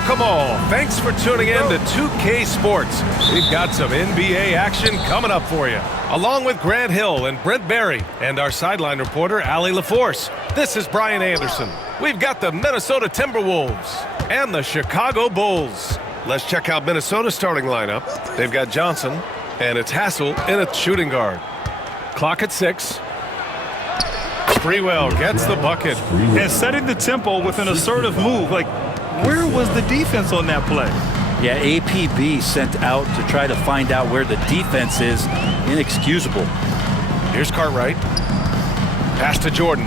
Welcome all. Thanks for tuning in to 2K Sports. We've got some NBA action coming up for you, along with Grant Hill and Brent Barry and our sideline reporter, Allie LaForce. This is Brian Anderson. We've got the Minnesota Timberwolves and the Chicago Bulls. Let's check out Minnesota's starting lineup. They've got Johnson, and it's Hassel in a shooting guard. Clock at 6. Sprewell gets the bucket. And setting the tempo with an assertive move. Like, where was the defense on that play? Yeah, APB sent out to try to find out where the defense is. Inexcusable. Here's Cartwright. Pass to Jordan.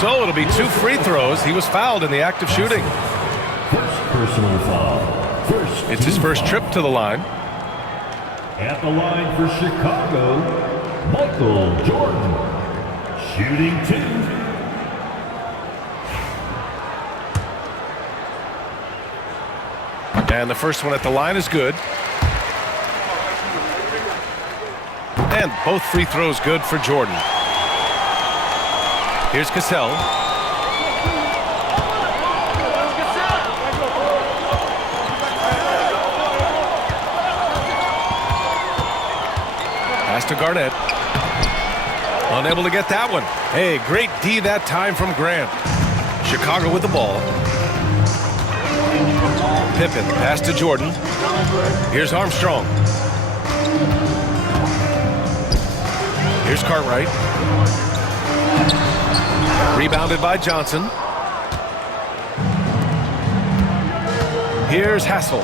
So it'll be 2 free throws. He was fouled in the act of shooting. First personal foul. It's his first trip to the line. At the line for Chicago, Michael Jordan. Shooting 2. And the first one at the line is good. And both free throws good for Jordan. Here's Cassell. Pass to Garnett. Unable to get that one. Hey, great D that time from Grant. Chicago with the ball. Pippen, pass to Jordan. Here's Armstrong. Here's Cartwright. Rebounded by Johnson. Here's Hassel.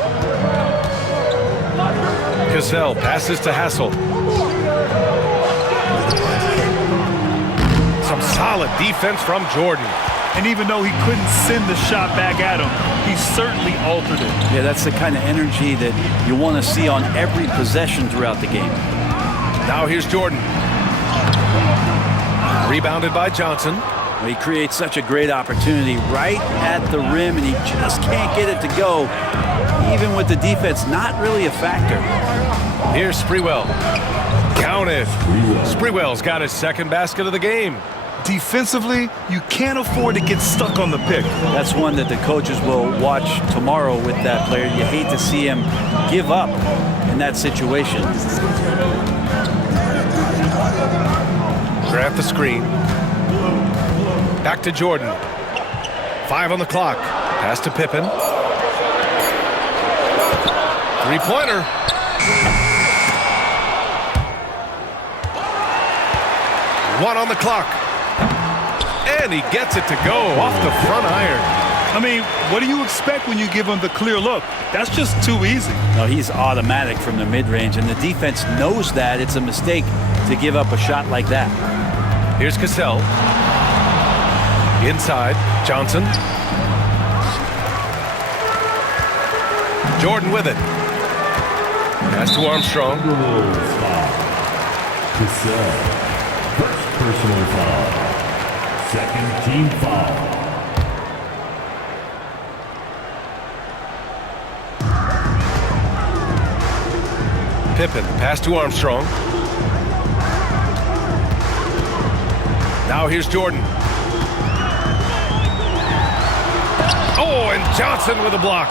Cassell passes to Hassel. Some solid defense from Jordan. And even though he couldn't send the shot back at him, he certainly altered it. Yeah, that's the kind of energy that you want to see on every possession throughout the game. Now here's Jordan. Rebounded by Johnson. Well, he creates such a great opportunity right at the rim, and he just can't get it to go, even with the defense not really a factor. Here's Sprewell. Count it. Sprewell's got his second basket of the game. Defensively, you can't afford to get stuck on the pick. That's one that the coaches will watch tomorrow with that player. You hate to see him give up in that situation. Grab the screen. Back to Jordan. 5 on the clock. Pass to Pippen. 3-pointer. One on the clock. And he gets it to go off the front iron. I mean, what do you expect when you give him the clear look? That's just too easy. No, he's automatic from the mid-range, and the defense knows that it's a mistake to give up a shot like that. Here's Cassell. Inside, Johnson. Jordan with it. Pass to Armstrong. Cassell. First personal foul. Second team foul. Pippen, pass to Armstrong. Now here's Jordan. Oh, and Johnson with a block.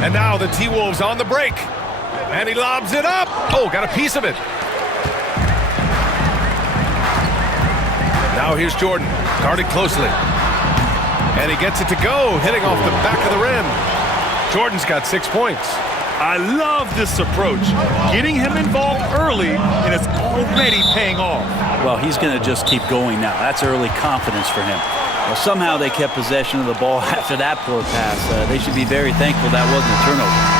And now the T-Wolves on the break. And he lobs it up. Oh, got a piece of it. Now here's Jordan, guarded closely. And he gets it to go, hitting off the back of the rim. Jordan's got 6 points. I love this approach. Getting him involved early, and it's already paying off. Well, he's going to just keep going now. That's early confidence for him. Well, somehow they kept possession of the ball after that poor pass. They should be very thankful that wasn't a turnover.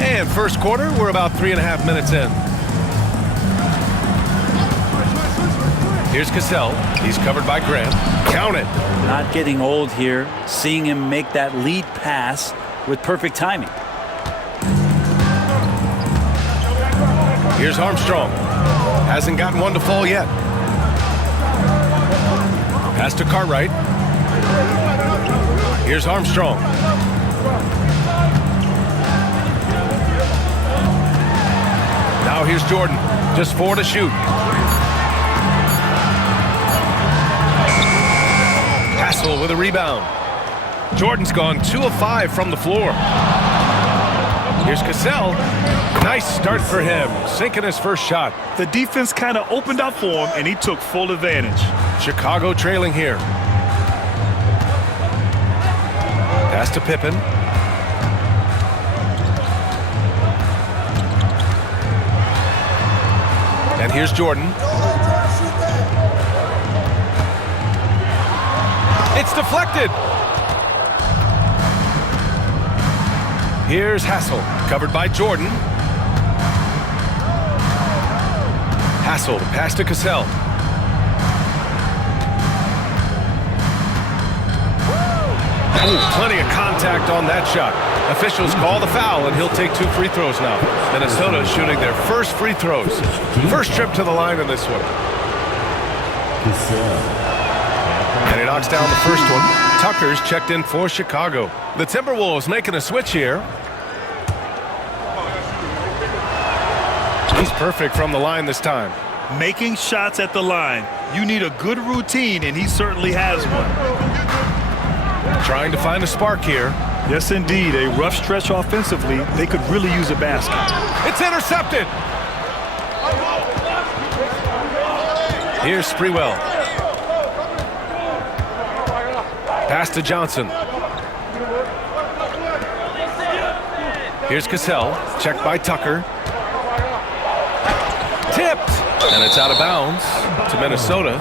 And first quarter, we're about 3.5 minutes in. Here's Cassell. He's covered by Grant. Count it. Not getting old here. Seeing him make that lead pass with perfect timing. Here's Armstrong. Hasn't gotten one to fall yet. Pass to Cartwright. Here's Armstrong. Now here's Jordan. Just 4 to shoot. Hassel with a rebound. Jordan's gone 2 of 5 from the floor. Here's Cassell. Nice start for him, sinking his first shot. The defense kind of opened up for him, and he took full advantage. Chicago trailing here. Pass to Pippen. And here's Jordan. It's deflected. Here's Hassel, covered by Jordan. Hassel, pass to Cassell. Ooh, plenty of contact on that shot. Officials call the foul, and he'll take 2 free throws now. Minnesota shooting their first free throws. First trip to the line in this one. And he knocks down the first one. Tucker's checked in for Chicago. The Timberwolves making a switch here. He's perfect from the line this time. Making shots at the line. You need a good routine, and he certainly has one. Trying to find a spark here. Yes, indeed. A rough stretch offensively. They could really use a basket. It's intercepted. Here's Sprewell. Pass to Johnson. Here's Cassell. Checked by Tucker. Tipped. And it's out of bounds to Minnesota.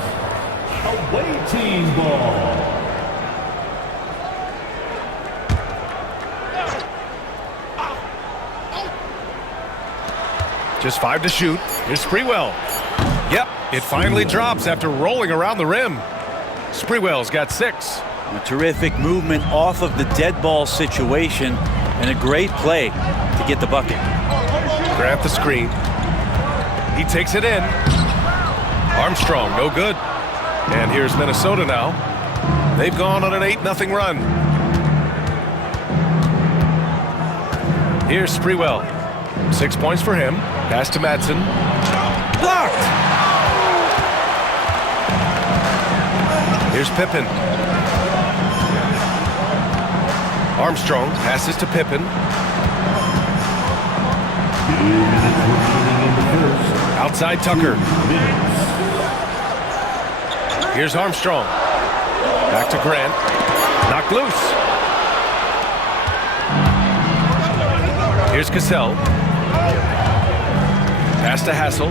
Away team ball. Just 5 to shoot. Here's Sprewell. Yep, it finally drops after rolling around the rim. Sprewell's got 6. A terrific movement off of the dead ball situation and a great play to get the bucket. Grant the screen. He takes it in. Armstrong, no good. And here's Minnesota now. They've gone on an 8-0 run. Here's Sprewell. 6 points for him. Pass to Madsen. Blocked! Here's Pippen. Armstrong passes to Pippen. 2 minutes remaining in the first. Outside Tucker. Minutes. Here's Armstrong. Back to Grant. Knocked loose. Here's Cassell. Pass to Hassel.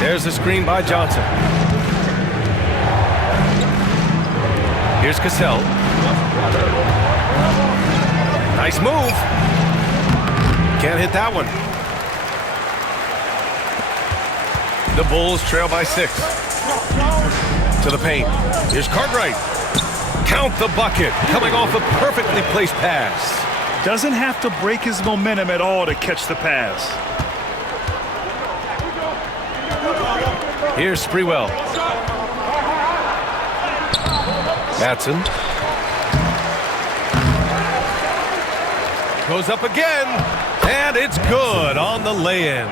There's the screen by Johnson. Here's Cassell. Nice move. Can't hit that one. The Bulls trail by 6. To the paint. Here's Cartwright. Count the bucket. Coming off a perfectly placed pass. Doesn't have to break his momentum at all to catch the pass. Here's Sprewell. Madsen. Goes up again. And it's good on the lay-in.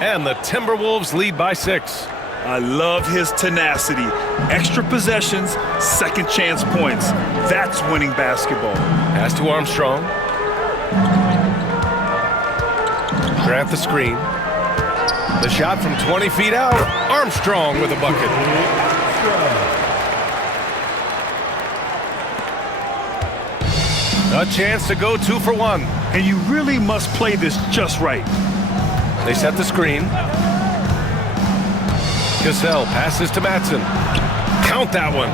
And the Timberwolves lead by 6. I love his tenacity. Extra possessions, second chance points. That's winning basketball. Pass to Armstrong. Grant the screen. The shot from 20 feet out. Armstrong with a bucket. A chance to go 2 for 1. And you really must play this just right. They set the screen. Cassell passes to Madsen. Count that one.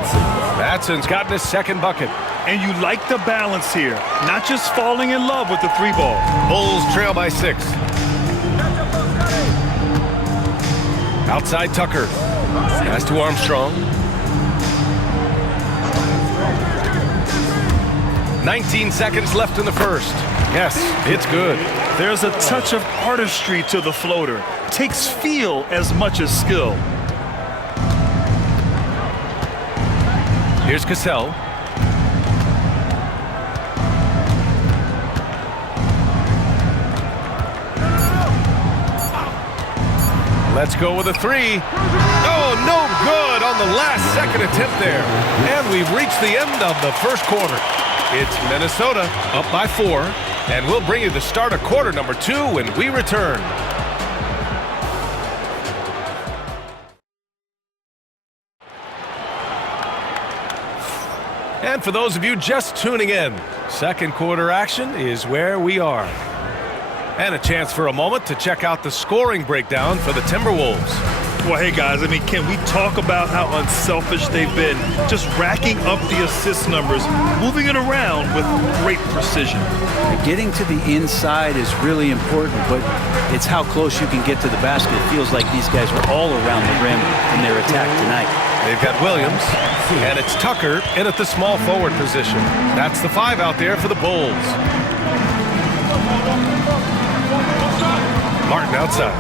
Madsen's gotten his second bucket. And you like the balance here. Not just falling in love with the 3-ball. Bulls trail by 6. Outside Tucker. Pass to Armstrong. 19 seconds left in the first. Yes, it's good. There's a touch of artistry to the floater. Takes feel as much as skill. Here's Cassell. Let's go with a three. Oh, no good on the last second attempt there. And we've reached the end of the first quarter. It's Minnesota up by 4, and we'll bring you the start of quarter number 2 when we return. And for those of you just tuning in, second quarter action is where we are. And a chance for a moment to check out the scoring breakdown for the Timberwolves. Well, hey, guys, I mean, can we talk about how unselfish they've been? Just racking up the assist numbers, moving it around with great precision. Getting to the inside is really important, but it's how close you can get to the basket. It feels like these guys were all around the rim in their attack tonight. They've got Williams, and it's Tucker in at the small forward position. That's the 5 out there for the Bulls. Martin outside.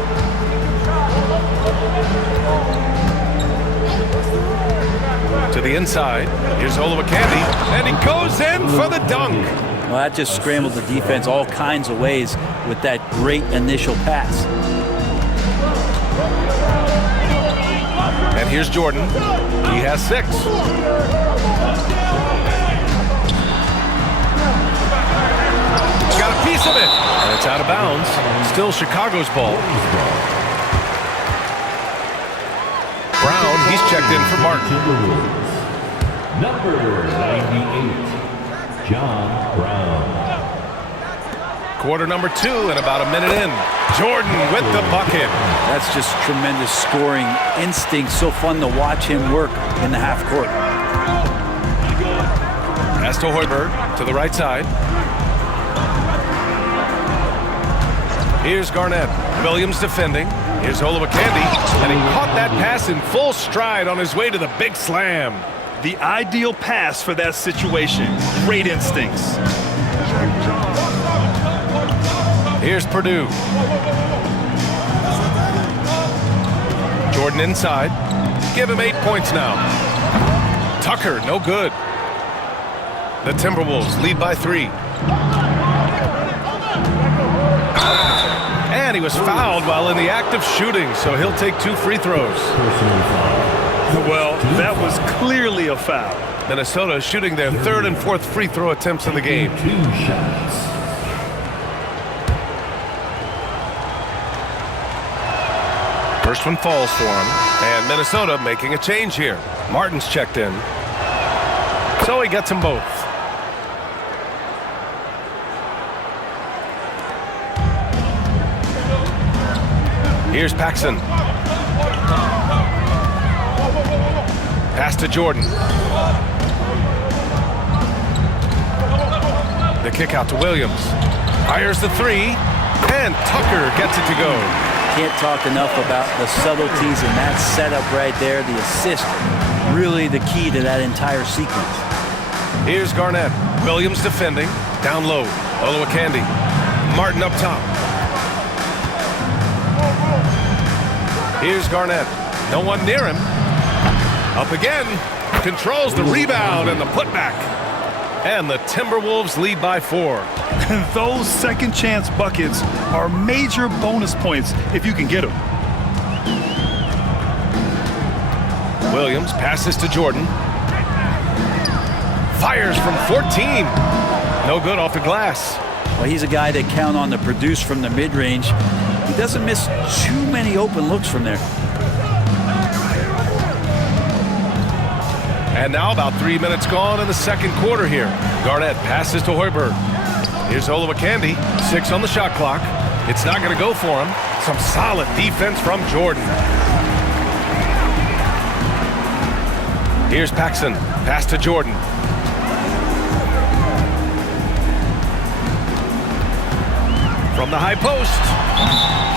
To the inside. Here's Olowokandi, and he goes in for the dunk. Well, that just scrambled the defense all kinds of ways with that great initial pass. And here's Jordan. He has 6. Got a piece of it. And it's out of bounds. Still Chicago's ball. Brown, he's checked in for Martin. Number 98, John Brown. Quarter number 2 and about a minute in. Jordan with the bucket. That's just tremendous scoring instinct. So fun to watch him work in the half court. Pass to Hoiberg to the right side. Here's Garnett. Williams defending. Here's Olowokandi, and he caught that pass in full stride on his way to the big slam. The ideal pass for that situation. Great instincts. Here's Purdue. Jordan inside. Give him 8 points now. Tucker, no good. The Timberwolves lead by 3. And he was fouled while in the act of shooting, so he'll take 2 free throws. Well, that was clearly a foul. Minnesota shooting their 3rd and 4th free throw attempts of the game. 2 shots. First one falls for him, and Minnesota making a change here. Martin's checked in, so he gets them both. Here's Paxson. Pass to Jordan. The kick out to Williams. Fires the 3, and Tucker gets it to go. Can't talk enough about the subtleties in that setup right there. The assist, really the key to that entire sequence. Here's Garnett. Williams defending. Down low. Olowokandi. Martin up top. Here's Garnett. No one near him. Up again. Controls the rebound and the putback. And the Timberwolves lead by 4. Those second chance buckets are major bonus points if you can get them. Williams passes to Jordan. Fires from 14. No good off the glass. Well, he's a guy that count on to produce from the mid-range. He doesn't miss too many open looks from there. And now about 3 minutes gone in the second quarter here. Garnett passes to Hoiberg. Here's Olowokandi, 6 on the shot clock. It's not going to go for him. Some solid defense from Jordan. Here's Paxson, pass to Jordan. From the high post.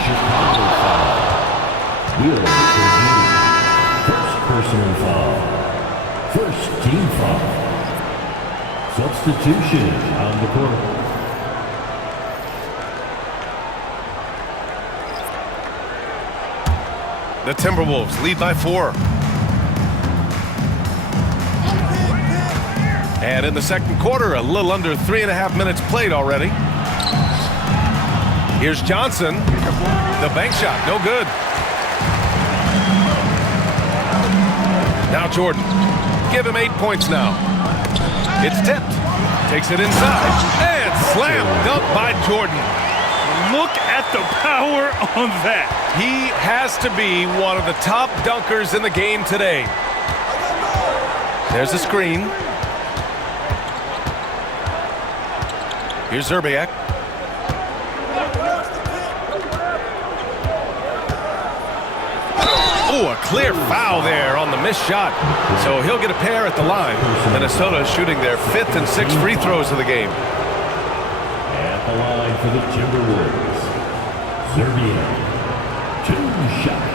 Chicago foul. Will Purdue. First personal foul. First team foul. Substitution on the court. The Timberwolves lead by 4. And in the second quarter, a little under 3.5 minutes played already. Here's Johnson. The bank shot, no good. Now Jordan. Give him 8 points now. It's tipped. Takes it inside. And slam dunk by Jordan. Look at the power on that. He has to be one of the top dunkers in the game today. There's a screen. Here's Zerbiak. Oh, a clear foul there on the missed shot. So he'll get a pair at the line. Minnesota shooting their 5th and 6th free throws of the game. At the line for the Timberwolves, Zerbiak, 2 shots.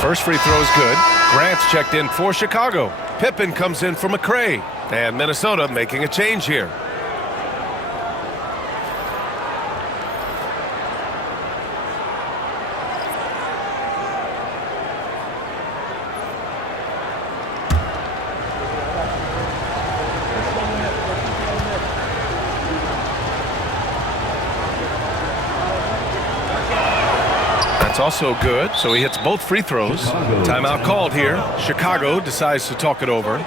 First free throw is good. Grant's checked in for Chicago. Pippen comes in for McRae. And Minnesota making a change here. That's also good, so he hits both free throws. Timeout called here. Chicago decides to talk it over. And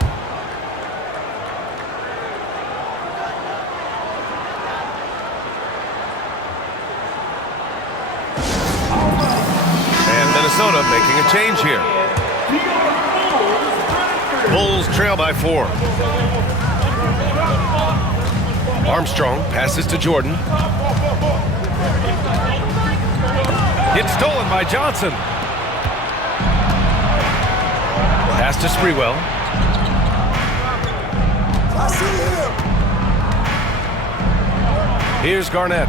Minnesota making a change here. Bulls trail by 4. Armstrong passes to Jordan. It's stolen by Johnson. Pass to Sprewell. Here's Garnett.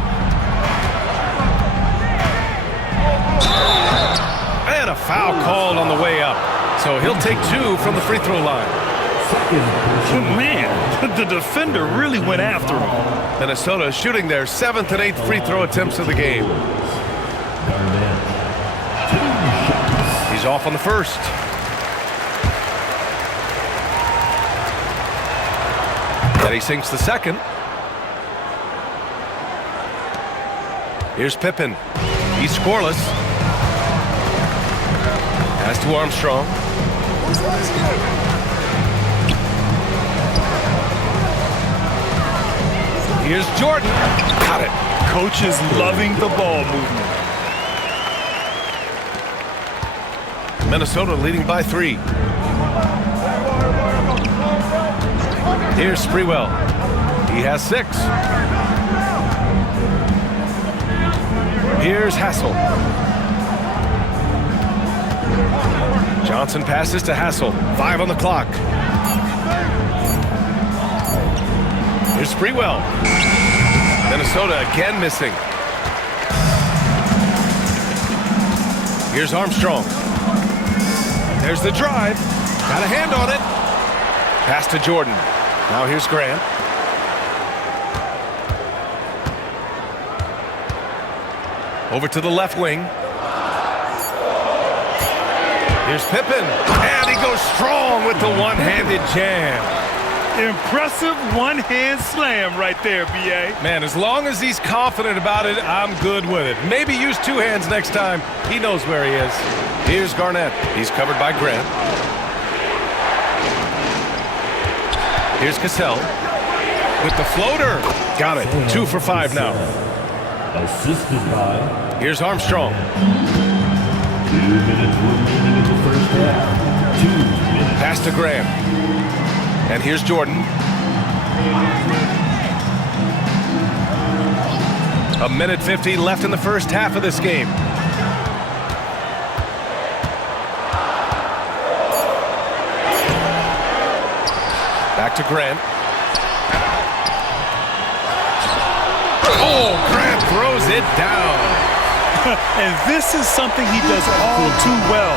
And a foul called on the way up. So he'll take 2 from the free throw line. Man, the defender really went after him. Minnesota shooting their 7th and 8th free throw attempts of the game. He's off on the first. And he sinks the second. Here's Pippen. He's scoreless. Pass to Armstrong. Here's Jordan. Got it. Coach is loving the ball movement. Minnesota leading by 3. Here's Sprewell. He has 6. Here's Hassel. Johnson passes to Hassel. 5 on the clock. Here's Sprewell. Minnesota again missing. Here's Armstrong. There's the drive. Got a hand on it. Pass to Jordan. Now here's Grant. Over to the left wing. Here's Pippen. And he goes strong with the one-handed jam. Impressive one-hand slam right there, B.A. Man, as long as he's confident about it, I'm good with it. Maybe use 2 hands next time. He knows where he is. Here's Garnett. He's covered by Grant. Here's Cassell with the floater. Got it. 2 for 5 now. Assisted by. Here's Armstrong. 2 minutes remaining in the first half. 2 minutes. Pass to Grant. And here's Jordan. A minute 50 left in the first half of this game. Back to Grant. Oh, Grant throws it down. And this is something he does all too well.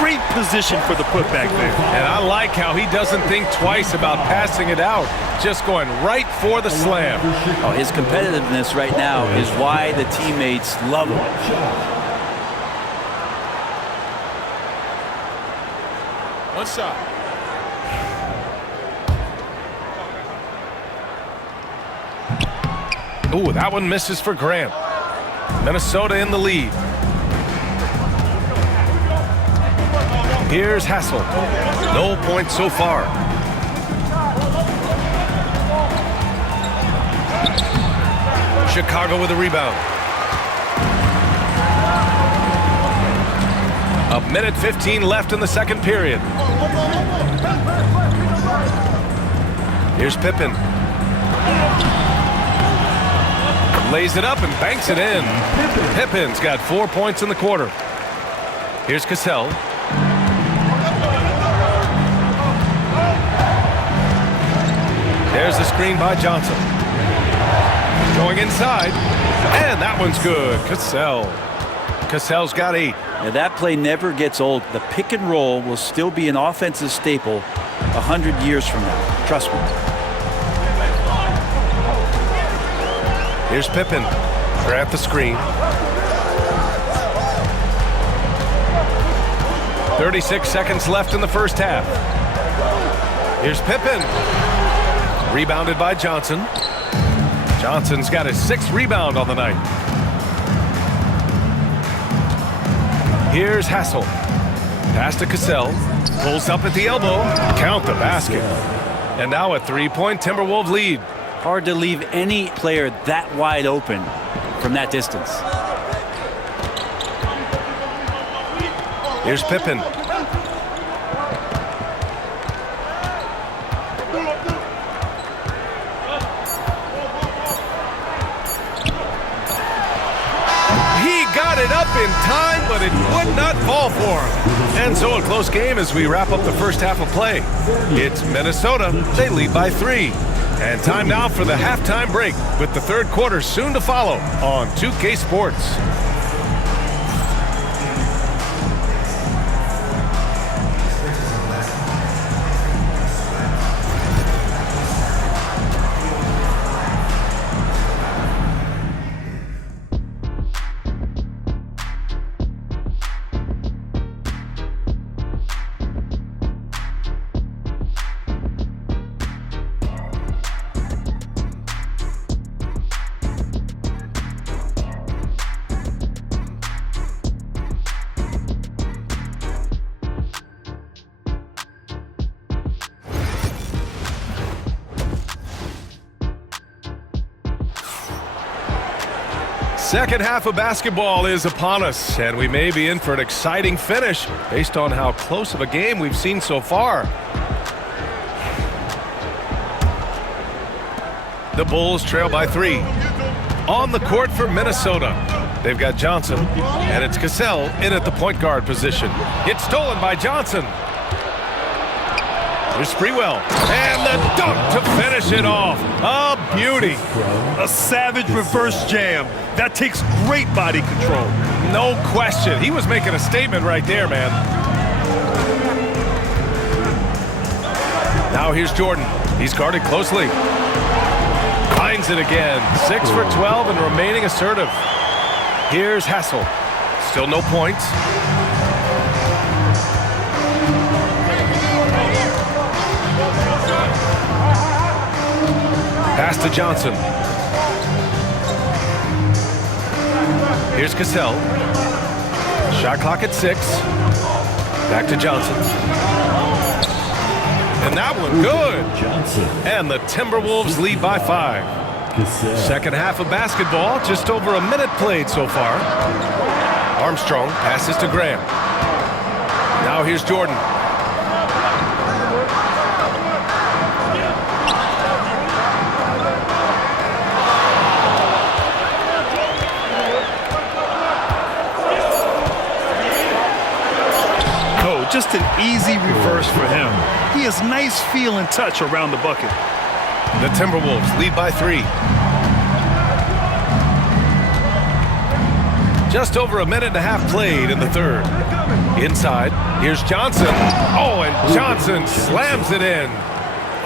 Great position for the putback there. And I like how he doesn't think twice about passing it out. Just going right for the slam. Oh, his competitiveness right now is why the teammates love him. one side. Ooh, that one misses for Grant. Minnesota in the lead. Here's Hassel. No points so far. Chicago with a rebound. A minute 15 left in the second period. Here's Pippen. Lays it up and banks it in. Pippen's got 4 points in the quarter. Here's Cassell. There's the screen by Johnson. Going inside. And that one's good. Cassell. Cassell's got 8. Now that play never gets old. The pick and roll will still be an offensive staple 100 years from now. Trust me. Here's Pippen. Grant the screen. 36 seconds left in the first half. Here's Pippen. Rebounded by Johnson. Johnson's got his 6th rebound on the night. Here's Hassel. Pass to Cassell. Pulls up at the elbow. Count the basket. And now a 3-point Timberwolves lead. Hard to leave any player that wide open from that distance. Here's Pippen. He got it up in time, but it would not fall for him. And so a close game as we wrap up the first half of play. It's Minnesota. They lead by 3. And time now for the halftime break with the third quarter soon to follow on 2K Sports. Second half of basketball is upon us, and we may be in for an exciting finish based on how close of a game we've seen so far. The Bulls trail by 3. On the court for Minnesota, they've got Johnson, and it's Cassell in at the point guard position. It's stolen by Johnson. Here's Sprewell, and the dunk to finish it off. A beauty. A savage reverse jam. That takes great body control. No question. He was making a statement right there, man. Now here's Jordan. He's guarded closely. Finds it again. 6 for 12 and remaining assertive. Here's Hassel. Still no points. Pass to Johnson. Here's Cassell. Shot clock at 6. Back to Johnson. And that one good. Johnson. And the Timberwolves lead by 5. Second half of basketball, just over a minute played so far. Armstrong passes to Graham. Now here's Jordan. Just an easy reverse for him. He has nice feel and touch around the bucket. The Timberwolves lead by 3. Just over a minute and a half played in the third. Inside, here's Johnson. Oh, and Johnson slams it in.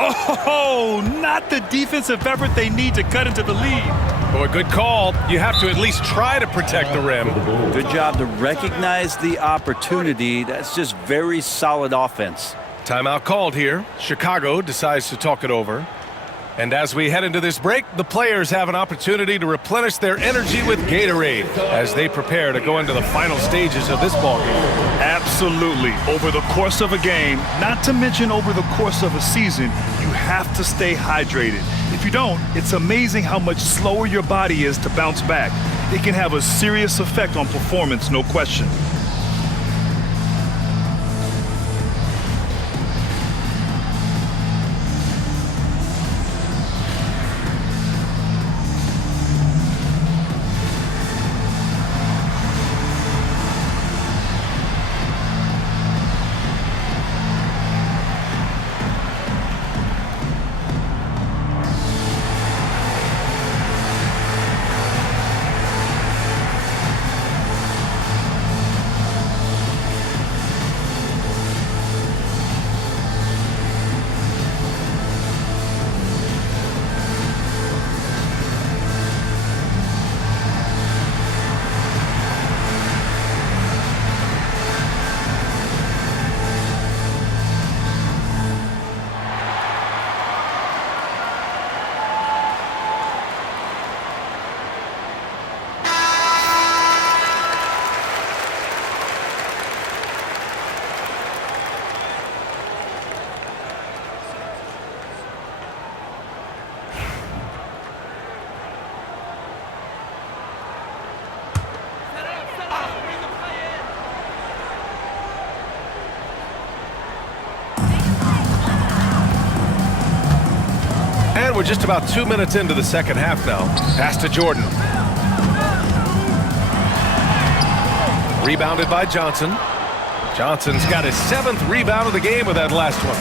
Oh, not the defensive effort they need to cut into the lead. Oh, a good call. You have to at least try to protect the rim. Good job to recognize the opportunity. That's just very solid offense. Timeout called here. Chicago decides to talk it over. And as we head into this break, the players have an opportunity to replenish their energy with Gatorade as they prepare to go into the final stages of this ballgame. Absolutely. Over the course of a game, not to mention over the course of a season, you have to stay hydrated. If you don't, it's amazing how much slower your body is to bounce back. It can have a serious effect on performance, no question. And we're just about 2 minutes into the second half now. Pass to Jordan. Rebounded by Johnson. Johnson's got his 7th rebound of the game with that last one.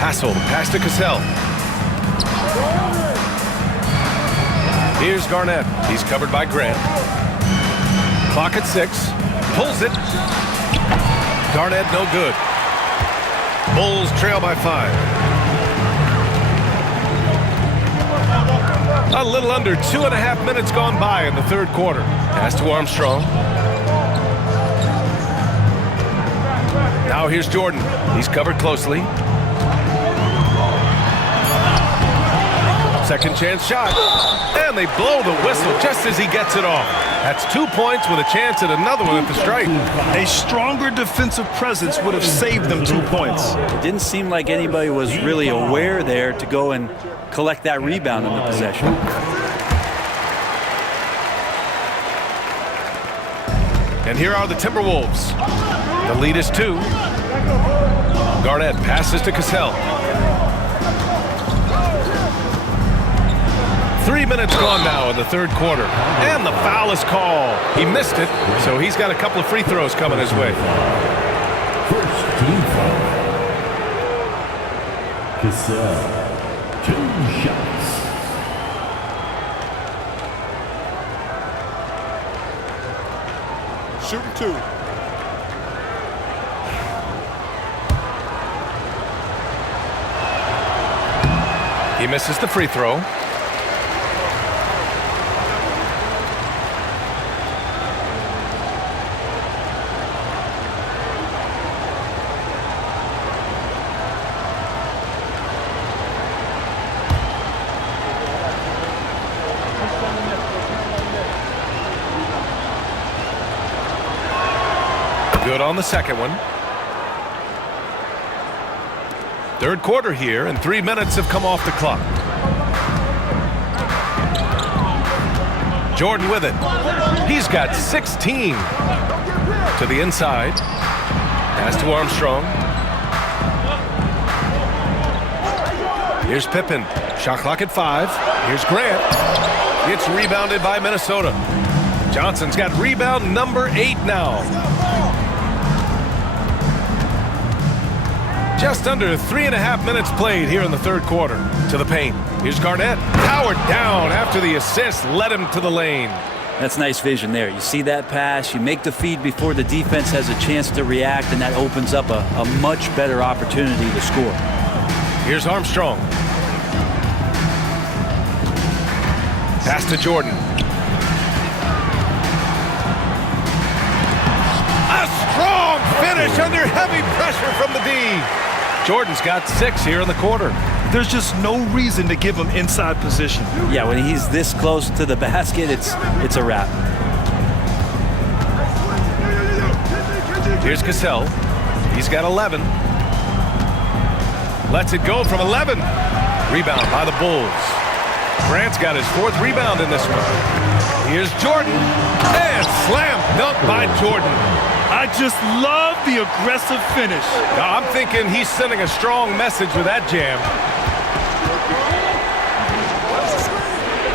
Hassel, pass to Cassell. Here's Garnett. He's covered by Grant. Clock at 6. Pulls it. Garnett no good. Bulls trail by 5. A little under 2.5 minutes gone by in the third quarter. Pass to Armstrong. Now here's Jordan. He's covered closely. Second chance shot. And they blow the whistle just as he gets it off. That's 2 points with a chance at another one at the stripe. A stronger defensive presence would have saved them 2 points. It didn't seem like anybody was really aware there to go and collect that rebound in the possession. And here are the Timberwolves. The lead is 2. Garnett passes to Cassell. 3 minutes gone now in the third quarter. And the foul is called. He missed it, so he's got a couple of free throws coming his way. First team foul. Cassell, 2 shots. Shooting 2. He misses the free throw. Good on the second one. Third quarter here, and 3 minutes have come off the clock. Jordan with it. He's got 16. To the inside. Pass to Armstrong. Here's Pippen. Shot clock at 5. Here's Grant. It's rebounded by Minnesota. Johnson's got rebound number 8 now. Just under 3.5 minutes played here in the third quarter. To the paint. Here's Garnett. Powered down after the assist led him to the lane. That's nice vision there. You see that pass, you make the feed before the defense has a chance to react, and that opens up a much better opportunity to score. Here's Armstrong. Pass to Jordan. A strong finish under heavy pressure from the D. Jordan's got 6 here in the quarter. There's just no reason to give him inside position. Yeah, when he's this close to the basket, it's a wrap. Here's Cassell. He's got 11. Lets it go from 11. Rebound by the Bulls. Grant's got his 4th rebound in this one. Here's Jordan. And slam dunk by Jordan. I just love the aggressive finish. Now, I'm thinking he's sending a strong message with that jam.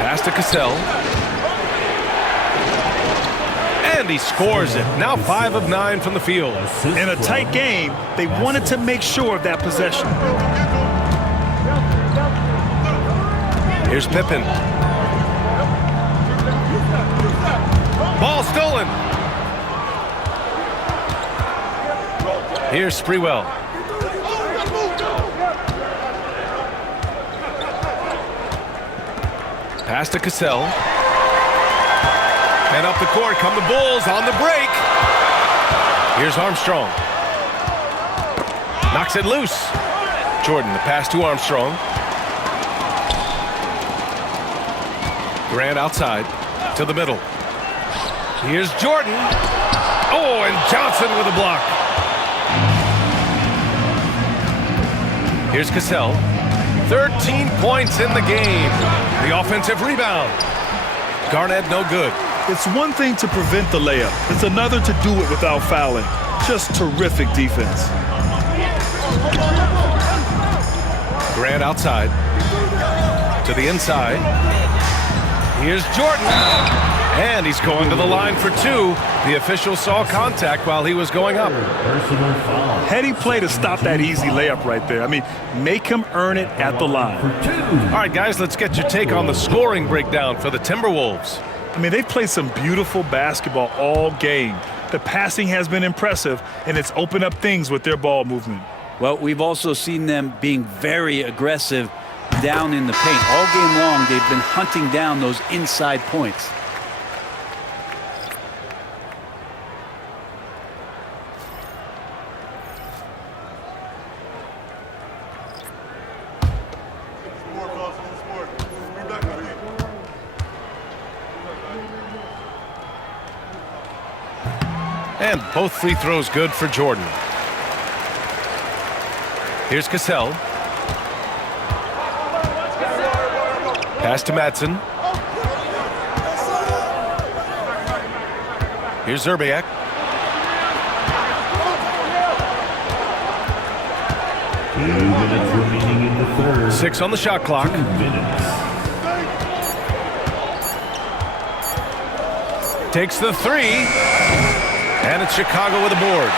Pass to Cassell. And he scores it. Now 5 of 9 from the field. In a tight game, they wanted to make sure of that possession. Here's Pippen. Ball stolen. Here's Sprewell. Pass to Cassell. And up the court come the Bulls on the break. Here's Armstrong. Knocks it loose. Jordan, the pass to Armstrong. Grant outside to the middle. Here's Jordan. Oh, and Johnson with a block. Here's Cassell. 13 points in the game. The offensive rebound. Garnett no good. It's one thing to prevent the layup. It's another to do it without fouling. Just terrific defense. Grant outside. To the inside. Here's Jordan. And he's going to the line for 2. The official saw contact while he was going up. Personal foul. Heady play to stop that easy layup right there. I mean, make him earn it at the line. All right, guys, let's get your take on the scoring breakdown for the Timberwolves. I mean, they've played some beautiful basketball all game. The passing has been impressive, and it's opened up things with their ball movement. Well, we've also seen them being very aggressive down in the paint. All game long, they've been hunting down those inside points. And both free throws good for Jordan. Here's Cassell. Pass to Madsen. Here's Zerbiak. Minutes remaining in the third. 6 on the shot clock. 2 minutes. Takes the 3. And it's Chicago with a board.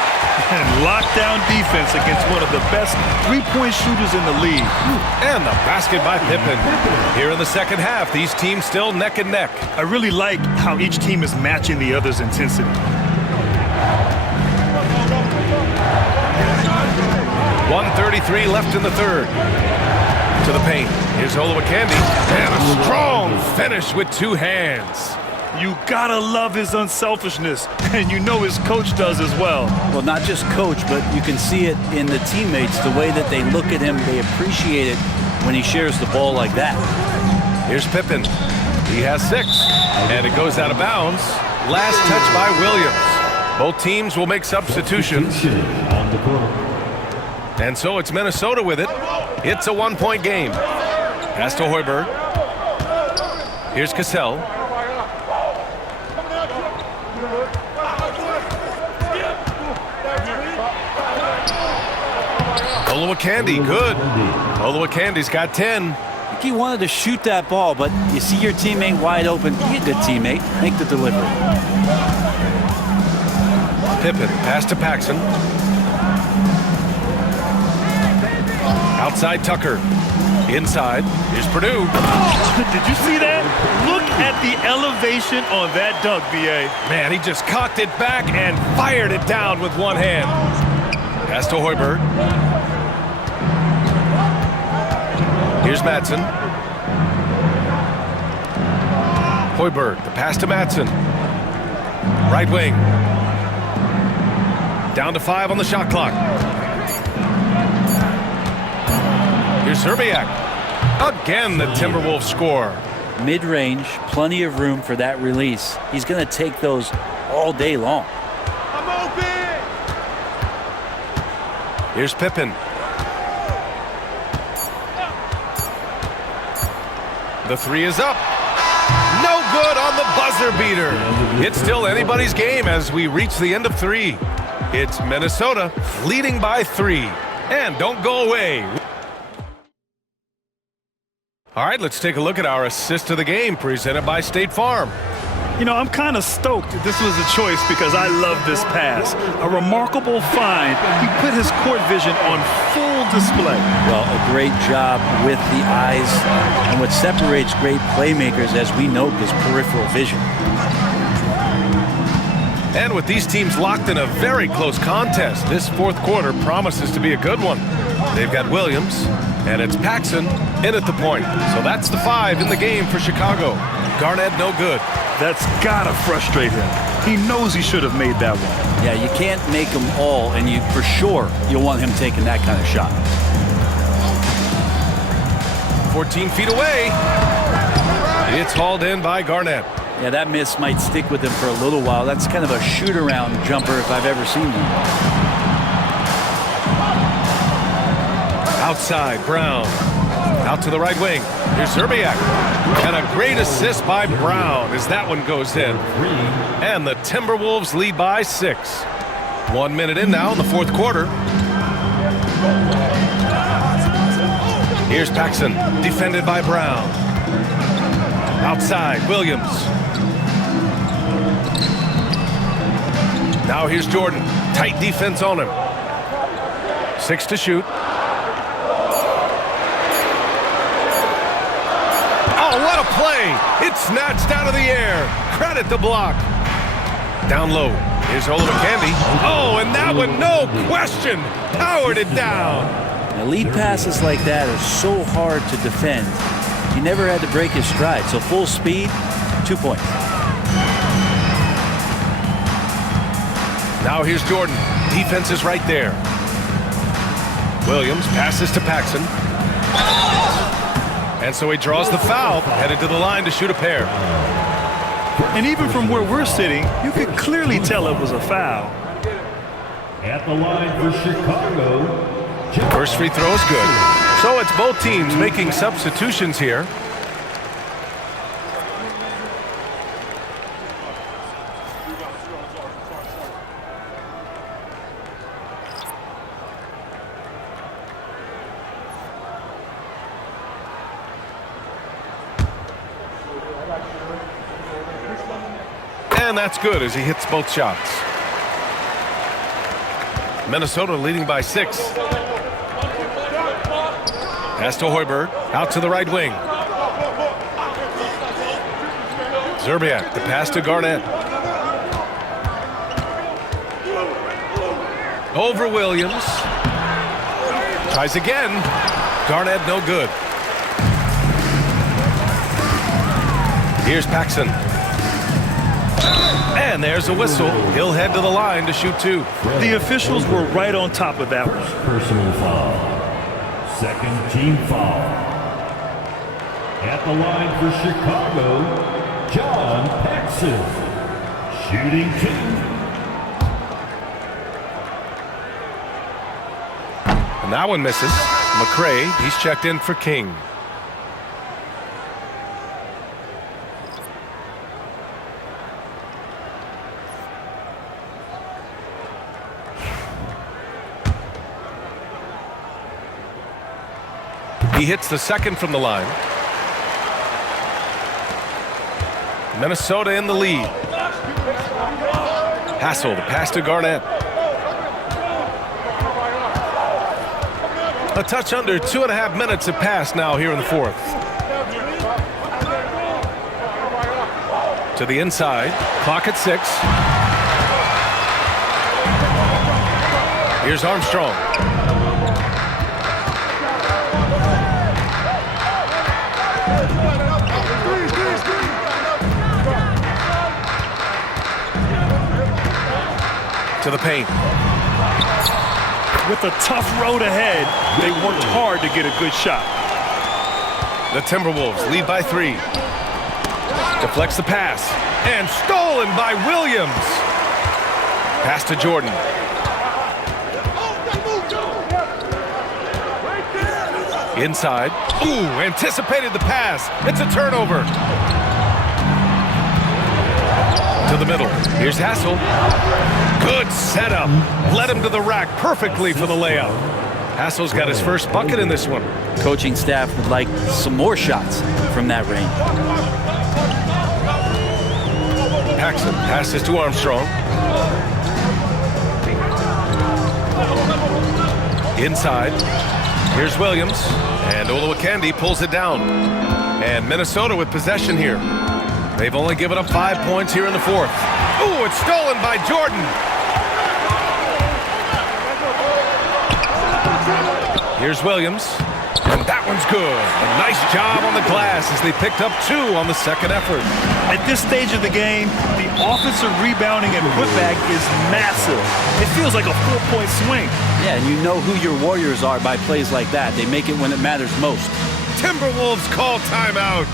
And lockdown defense against one of the best three-point shooters in the league. And the basket by Pippen. Here in the second half, these teams still neck and neck. I really like how each team is matching the other's intensity. 1:33 left in the third. To the paint. Here's Olowokandi. And a strong finish with 2 hands. You gotta love his unselfishness, and you know his coach does as well. Well, not just coach, but you can see it in the teammates, the way that they look at him. They appreciate it when he shares the ball like that. Here's Pippen. He has 6. And it goes out of bounds. Last touch by Williams. Both teams will make substitutions. On the court. And so it's Minnesota with it. It's a 1-point game. Pass to Hoiberg. Here's Cassell. Olowokandi, good. Olowokandi's got 10. I think he wanted to shoot that ball, but you see your teammate wide open. Be a good teammate. Make the delivery. Pippen, pass to Paxson. Outside Tucker. Inside. Here's Purdue. Did you see that? Look at the elevation on that dunk, B.A. Man, he just cocked it back and fired it down with one hand. Pass to Hoiberg. Here's Madsen. Hoiberg, the pass to Madsen. Right wing. Down to 5 on the shot clock. Here's Zerbiak. Again, the Timberwolves score. Mid-range, plenty of room for that release. He's going to take those all day long. I'm open! Here's Pippen. The 3 is up. No good on the buzzer beater. It's still anybody's game as we reach the end of 3. It's Minnesota leading by 3. And don't go away. All right, let's take a look at our assist of the game presented by State Farm. You know, I'm kind of stoked this was a choice because I love this pass. A remarkable find. He put his court vision on full display. Well, a great job with the eyes. And what separates great playmakers, as we note, is peripheral vision. And with these teams locked in a very close contest, this fourth quarter promises to be a good one. They've got Williams, and it's Paxson in at the point. So that's the 5 in the game for Chicago. Garnett no good. That's gotta frustrate him. He knows he should have made that one. Yeah, you can't make them all, and you for sure you'll want him taking that kind of shot. 14 feet away. It's hauled in by Garnett. Yeah, that miss might stick with him for a little while. That's kind of a shoot-around jumper if I've ever seen one. Outside, Brown. Out to the right wing. Here's Zerbiak. And a great assist by Brown as that one goes in. And the Timberwolves lead by 6. 1 minute in now in the fourth quarter. Here's Paxson, defended by Brown. Outside, Williams. Now here's Jordan. Tight defense on him. 6 to shoot. Oh, what a play! It's snatched out of the air. Credit the block. Down low. Here's Oliver Candy. Oh, and that one, no question, powered it down. Now, lead passes like that are so hard to defend. He never had to break his stride. So full speed, 2 points. Now here's Jordan. Defense is right there. Williams passes to Paxson. And so he draws the foul, headed to the line to shoot a pair. And even from where we're sitting, you could clearly tell it was a foul. At the line for Chicago. First free throw is good. So it's both teams making substitutions here. And that's good as he hits both shots. Minnesota leading by 6. Pass to Hoiberg, out to the right wing. Zerbiak, the pass to Garnett. Over Williams. Tries again. Garnett no good. Here's Paxson. And there's a whistle. He'll head to the line to shoot 2. The officials were right on top of that one. Personal foul. Second team foul. At the line for Chicago, John Paxson. Shooting 2. And that one misses. McRae, he's checked in for King. He hits the second from the line. Minnesota in the lead. Hassel, the pass to Garnett. A touch under 2.5 minutes have passed now here in the fourth. To the inside. Clock at 6. Here's Armstrong. To the paint. With a tough road ahead, they worked hard to get a good shot. The Timberwolves lead by 3. Deflects the pass. And stolen by Williams. Pass to Jordan. Inside. Ooh, anticipated the pass. It's a turnover. To the middle. Here's Hassel. Good setup. Led him to the rack perfectly for the layup. Hassel's got his first bucket in this one. Coaching staff would like some more shots from that range. Paxson passes to Armstrong. Inside. Here's Williams. And Olowokandi pulls it down. And Minnesota with possession here. They've only given up 5 points here in the 4th. Ooh, it's stolen by Jordan. Here's Williams. And that one's good. A nice job on the glass as they picked up 2 on the second effort. At this stage of the game, the offensive rebounding and putback is massive. It feels like a 4-point swing. Yeah, and you know who your Warriors are by plays like that. They make it when it matters most. Timberwolves call timeout.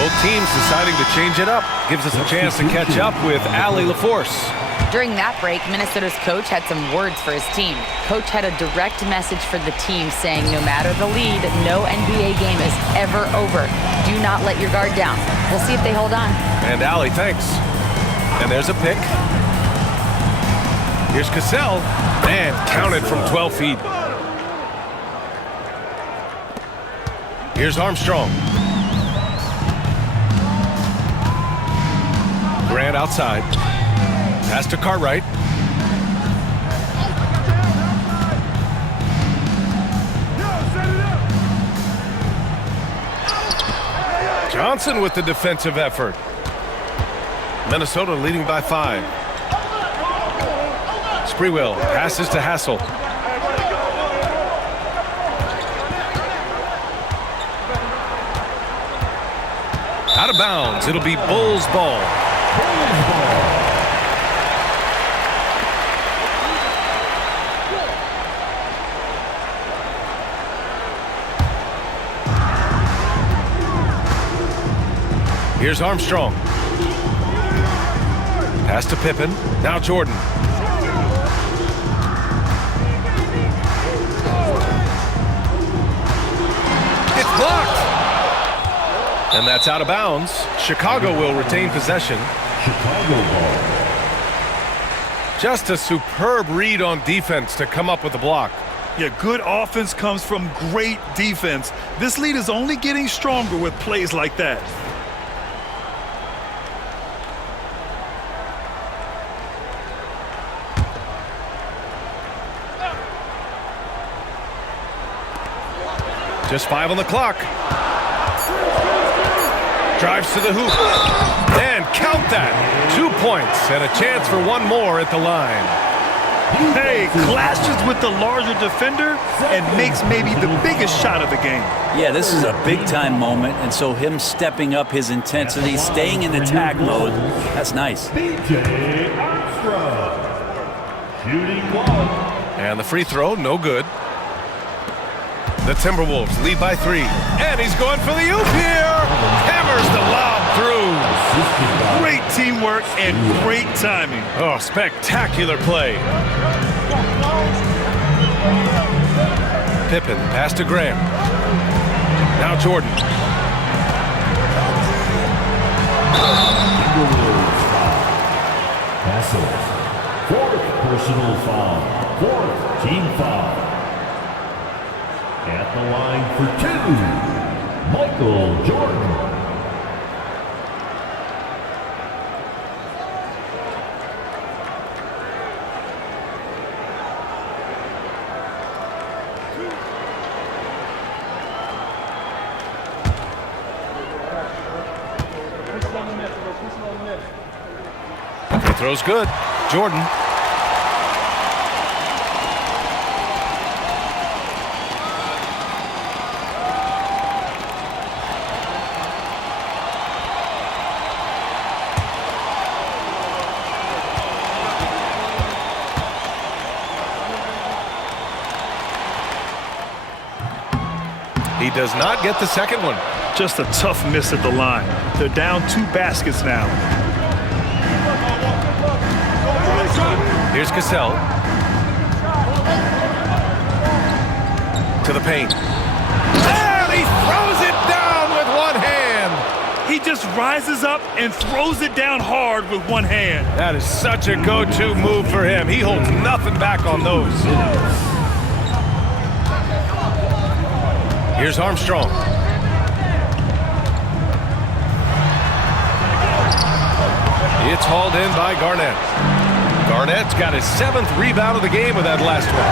Both teams deciding to change it up. Gives us a chance to catch up with Allie LaForce. During that break, Minnesota's coach had some words for his team. Coach had a direct message for the team saying, no matter the lead, no NBA game is ever over. Do not let your guard down. We'll see if they hold on. And Allie, thanks. And there's a pick. Here's Cassell. And counted from 12 feet. Here's Armstrong. Grant outside. Pass to Cartwright. Johnson with the defensive effort. Minnesota leading by 5. Sprewell passes to Hassel. Out of bounds. It'll be Bulls ball. Here's Armstrong. Pass to Pippen. Now Jordan. It's blocked. And that's out of bounds. Chicago will retain possession. Chicago ball. Just a superb read on defense to come up with the block. Yeah, good offense comes from great defense. This lead is only getting stronger with plays like that. Just 5 on the clock. Drives to the hoop. And count that. 2 points and a chance for one more at the line. Hey, clashes with the larger defender and makes maybe the biggest shot of the game. Yeah, this is a big-time moment, and so him stepping up his intensity, staying in attack mode, that's nice. DJ Armstrong. Shooting 1. And the free throw, no good. The Timberwolves lead by 3. And he's going for the oop here. Hammers the lob through. Great teamwork and great timing. Oh, spectacular play. Pippen, pass to Graham. Now Jordan. Passes. 4th personal foul. 4th team foul. At the line for 2, Michael Jordan. He throws good. Jordan. He does not get the second one. Just a tough miss at the line. They're down 2 baskets now. Here's Cassell. To the paint. And he throws it down with one hand. He just rises up and throws it down hard with one hand. That is such a go-to move for him. He holds nothing back on those. Here's Armstrong. It's hauled in by Garnett. Garnett's got his 7th rebound of the game with that last one.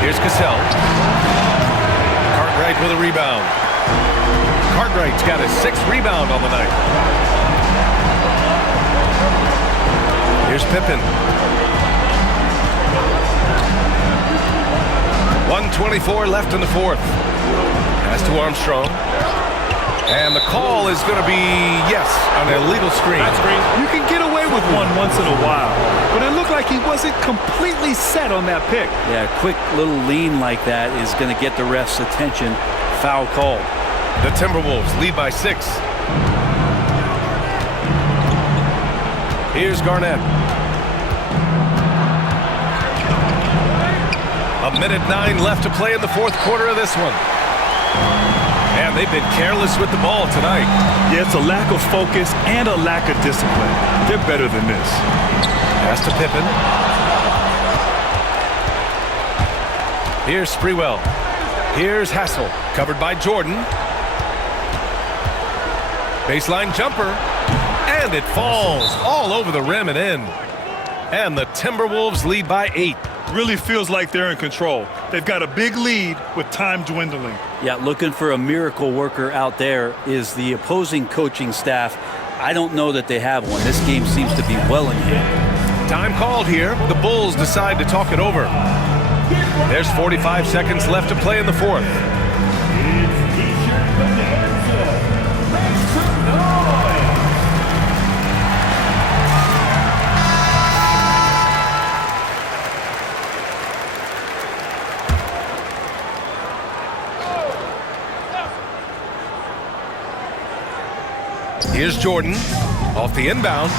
Here's Cassell. Cartwright with a rebound. Cartwright's got his 6th rebound on the night. Here's Pippen. 1:24 left in the 4th. Pass to Armstrong. And the call is going to be, yes, an illegal screen. You can get away with one once in a while, but it looked like he wasn't completely set on that pick. Yeah, a quick little lean like that is going to get the ref's attention. Foul called. The Timberwolves lead by 6. Here's Garnett. 1:09 left to play in the 4th quarter of this one. And they've been careless with the ball tonight. Yeah, it's a lack of focus and a lack of discipline. They're better than this. Pass to Pippen. Here's Sprewell. Here's Hassel. Covered by Jordan. Baseline jumper. And it falls all over the rim and in. And the Timberwolves lead by 8. Really feels like they're in control. They've got a big lead with time dwindling. Yeah, looking for a miracle worker out there is the opposing coaching staff. I don't know that they have one. This game seems to be well in hand. Time called here. The Bulls decide to talk it over. There's 45 seconds left to play in the 4th. Here's Jordan off the inbound.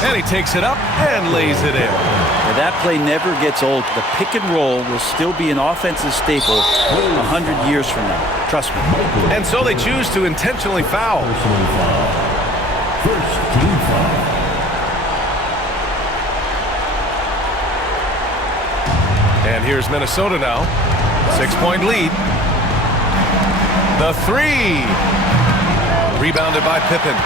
And he takes it up and lays it in. Now, that play never gets old. The pick and roll will still be an offensive staple 100 years from now. Trust me. And so they choose to intentionally foul. Personal foul. First team foul. And here's Minnesota now. 6-point lead. The 3. Rebounded by Pippen.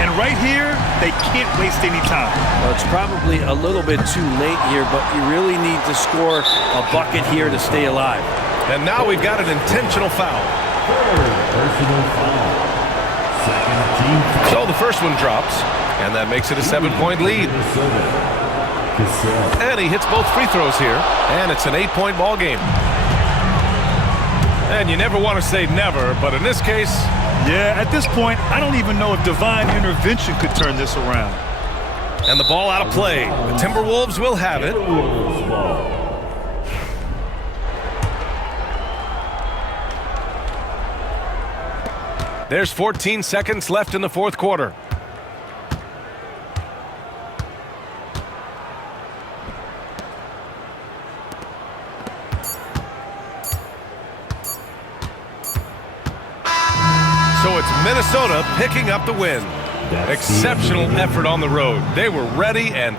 And right here, they can't waste any time. Well, it's probably a little bit too late here, but you really need to score a bucket here to stay alive. And now we've got an intentional foul. Personal foul. Second team foul. So the first one drops, and that makes it a 7-point lead. And he hits both free throws here, and it's an 8-point ball game. And you never want to say never, but in this case... Yeah, at this point, I don't even know if divine intervention could turn this around. And the ball out of play. The Timberwolves will have it. There's 14 seconds left in the 4th quarter. So it's Minnesota picking up the win. Exceptional effort on the road. They were ready and